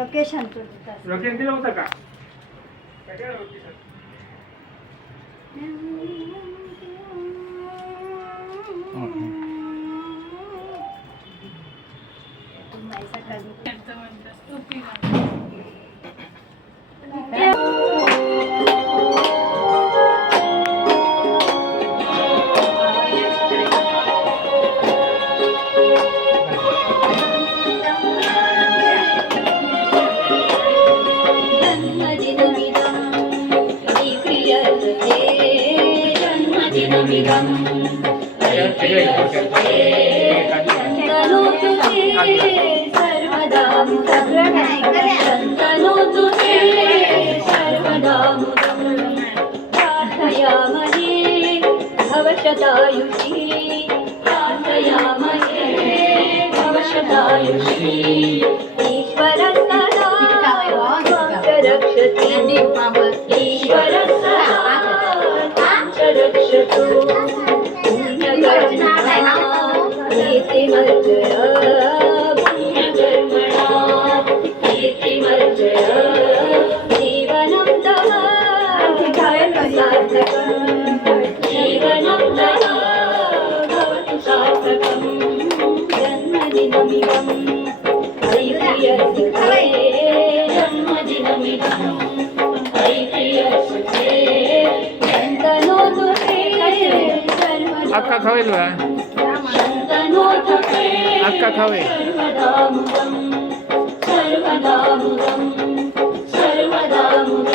Location देतात. Location दिलं होतं का? काय काय लोकेशन? भवशतायुषी ईश्वर सदा रक्षति ईश्वर सदा रक्षतु जीवनं तव जीवनं तव भवतु सार्थकम् जन्मदिनमिदं प्रियसुते जन्मदिनमिदं प्रियसुते शन्तनोतु ते अक्का खावेल बा शन्तनोतु ते अक्का खावे सर्वदा मुदं सर्वदा मुदं सर्वदा मुदं